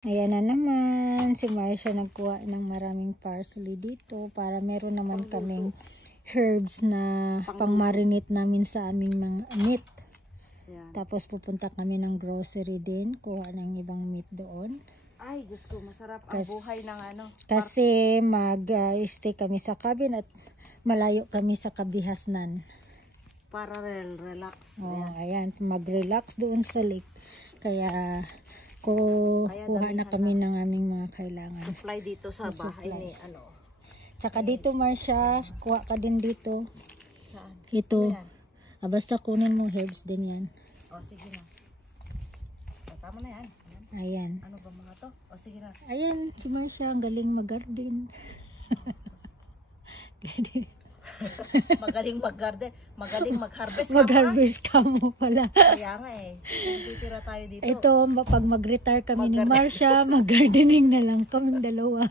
Ayan na naman, si Marcia nagkuha ng maraming parsley dito para meron naman kaming herbs na pang-marinate namin sa aming mga meat. Ayan. Tapos pupunta kami ng grocery din, kuha ng ibang meat doon. Ay, Diyos ko, masarap ang buhay ng ano. Kasi mag-stay kami sa cabin at malayo kami sa kabihasnan. Para relax. Oh, ayan, mag-relax doon sa lake. Kaya kuha na kami ng aming mga kailangan. Supply dito sa bahay ni ano. Tsaka dito, Marcia, kuha ka din dito. Saan? Ito. Basta kunin mo herbs din yan. O, sige na. O, tama na yan. Ayan. Ano ba mga to? O, sige na. Ayan, si Marcia, ang galing mag-garden. Magaling mag-garden. Magaling mag-harvest. Mag-harvest ka mo pala. Kaya nga eh. Titira tayo dito. Ito, pag mag-retire kami ni Marcia, mag-gardening na lang kaming dalawa.